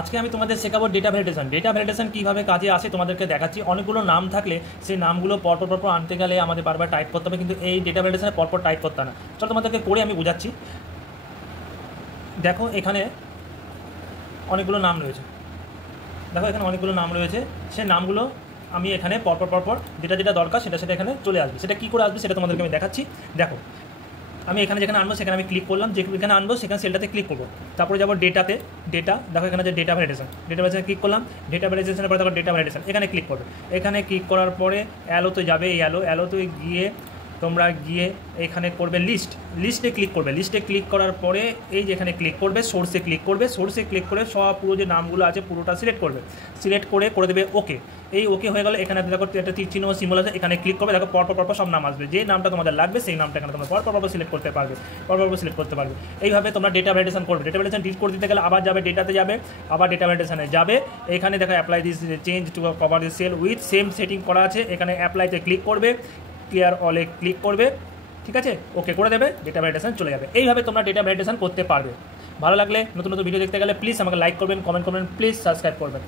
আজকে আমি তোমাদের শেখাবো ডেটা ভ্যালিডেশন। ডেটা ভ্যালিডেশন কীভাবে কাজে আসে তোমাদেরকে দেখাচ্ছি। অনেকগুলো নাম থাকলে সেই নামগুলো পরপর আনতে গেলে আমাদের বারবার টাইপ করতে হবে, কিন্তু এই ডেটা ভ্যালিডেশনে পরপর টাইপ করতে না। চলো তোমাদেরকে করে আমি বোঝাচ্ছি। দেখো এখানে অনেকগুলো নাম রয়েছে, সেই নামগুলো আমি এখানে পরপর যেটা দরকার সেটা এখানে চলে আসবে। সেটা কী করে আসবে সেটা তোমাদেরকে আমি দেখাচ্ছি। দেখো আমি এখানে যেখানে আনবো সেখানে আমি ক্লিক করলাম, যেখানে আনবো সেখানে সেলটাতে ক্লিক করবো, তারপরে যাবো ডেটাতে। দেখো এখানে যে ডেটা ভ্যালিডেশন ক্লিক করলাম। ডেটা ভ্যালিডেশনের পরে দেখো ডেটা ভ্যালিডেশন এখানে ক্লিক করবে। এখানে ক্লিক করার পরে অ্যালোতে যাবে, এই অ্যালোতে গিয়ে তোমরা এখানে করবে লিস্টে ক্লিক করবে। লিস্টে ক্লিক করার পরে এই যেখানে ক্লিক করবে সোর্সে ক্লিক করে সব পুরো যে নামগুলো আছে পুরোটা সিলেক্ট করে দেবে ওকে। এই ওকে হয়ে গেলে এখানে দেখো একটা তীর চিহ্ন সিম্বল আছে, এখানে ক্লিক করবে। দেখো পরপর সব নাম আসবে, যে নামটা তোমাদের লাগবে সেই নামটা এখানে তোমরা পরপর সিলেক্ট করতে পারবে। এইভাবে তোমরা ডেটা ভ্যালিডেশন করবে। ডেটা ভ্যালিডেশন ডিলিট করে দিতে গেলে আবার যাবে ডেটাতে, আবার ডেটা ভ্যালিডেশনে যাবে। এখানে দেখো apply this change to cover this cell with same setting করা আছে, এখানে অ্যাপ্লাইতে ক্লিক করবে, ক্লিয়ার অলে ক্লিক করবে, ঠিক আছে, ওকে করে দেবে, ডেটা ভ্যালিডেশন চলে যাবে। এইভাবে তোমরা ডেটা ভ্যালিডেশন করতে পারবে। ভালো লাগলে নতুন ভিডিও দেখতে গেলে প্লিজ আমাকে লাইক করবেন, কমেন্ট করবেন, প্লিজ সাবস্ক্রাইব করবেন।